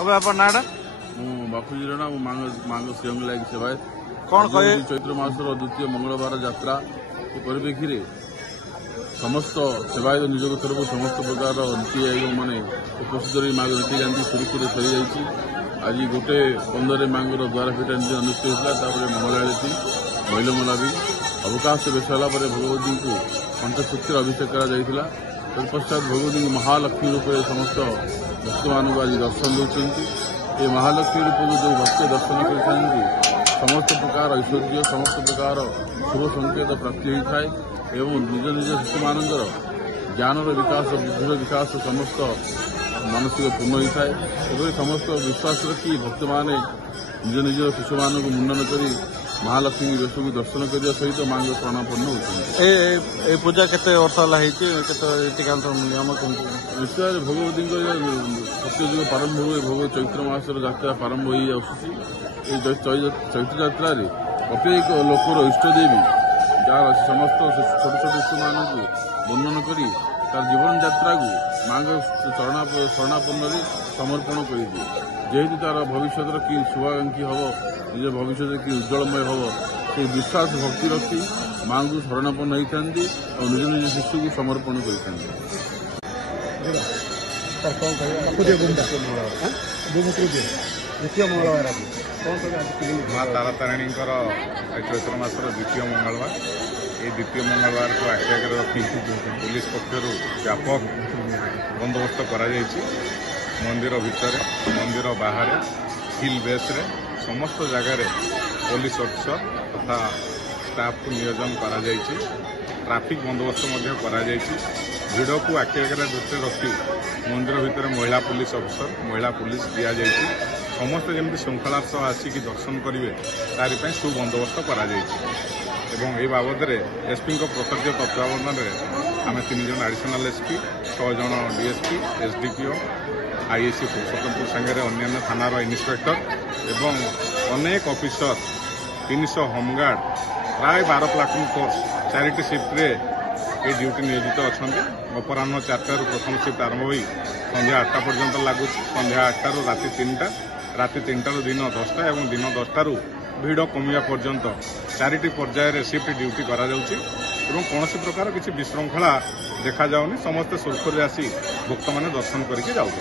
अब आप नाटा बापूजी रा मांग सिंह लगी सेवायत कौन कहे चैत्र मासर द्वितीय मंगलवार यात्रा परिप्रेक्षी समस्त सेवायत निजोग तरफ समस्त प्रकार नीति आयोग मैंने उपस्थित रही मांग नीतिकांति सुरुखुरे सरी जाइए। आज गोटे 15 मांगर द्वार फिटा नीति अनुष्ठित होता मंगल आरती महिलमला भी अवकाश बेस होगापर भगवती को पंचशक्तिर अभिषेक कर तत्पश्चात भगवती महालक्ष्मी रूप में समस्त भक्त मान आज दर्शन देते। ये महालक्ष्मी रूप को जो भक्त दर्शन कर समस्त प्रकार ऐश्वर्य समस्त प्रकार शुभ संकेत प्राप्ति होता है एवं निज निज शिशु मानकर ज्ञानर विकास बुद्धिर विकास समस्त मानसिक पूर्ण होता है। एवं समस्त विश्वास रखी भक्त मैंने निज निज शिशु मान मुंडन कर महालक्ष्मी वेश को दर्शन करने सहित मांग प्रणापन्न होती। पूजा केते वर्ष नीतिकांत नियम निश्चय भगवती सत्यजुग प्रारंभ हुए भगवत चैत्र मासर यात्रा प्रारंभ हो चैत्र यात्रा प्रत्येक लोकर इष्टदेवी जार समस्त छोट छोट शिशु मानक वर्णन कर तार जीवन यात्रा को मांग शरणापन्न समर्पण कर दिए। जेहेतु तार भविष्य कि शुभाकांक्षी हम निज भविष्य कि उज्जवलमय हम से विश्वास भक्ति रखी माँ को शरणापन्न होता और निज निज शिशु को समर्पण करते। द्वितीय मंगलवार माँ तारा तारिणी चैत्र मासर द्वितीय मंगलवार ये द्वितीय मंगलवार को आख्या रखी पुलिस पक्षर व्यापक बंदोबस्त कर मंदिर भितर मंदिर बाहर हिल बेस समस्त जगार पुलिस अफिसर तथा स्टाफ को नियोजन कर ट्राफिक बंदोबस्त भिड़ को आखिर दृष्टि रखी मंदिर भितर महिला पुलिस अफिसर महिला पुलिस दि जाए समस्त जमी श्रृंखलार सह आसिक दर्शन करेंगे तारिपाई सुबंदोबस्त कर बाबद एसपी प्रत्यक्ष तत्वावधान में आम 3 जन एडिशनल एसपी 6 जन डीएसपी एसडीपीओ आईएसी पुरुषोत्तमपुर सांगे अन्य थानार इन्स्पेक्टर एवं अनेक ऑफिसर 300 होमगार्ड प्राय 12 प्लाटून फोर्स 4टी शिफ्ट ये ड्यूटी नियोजित अच्छा। अपराह 4टारू प्रथम शिफ्ट आरंभ हो संध्या 8टा पर्यंत लगुच संध्या 8टारू राति 3टा राति 3टारू दिन 10टा और दिन 10टारू भिड़ कमिया पर्यंत 4टी पर्यायर शिफ्ट ड्यूटी करा कौन प्रकार किसी विशृंखला देखा जाऊनी समस्ते सुरखुरी आसी भक्त मैंने दर्शन करके जाऊँ।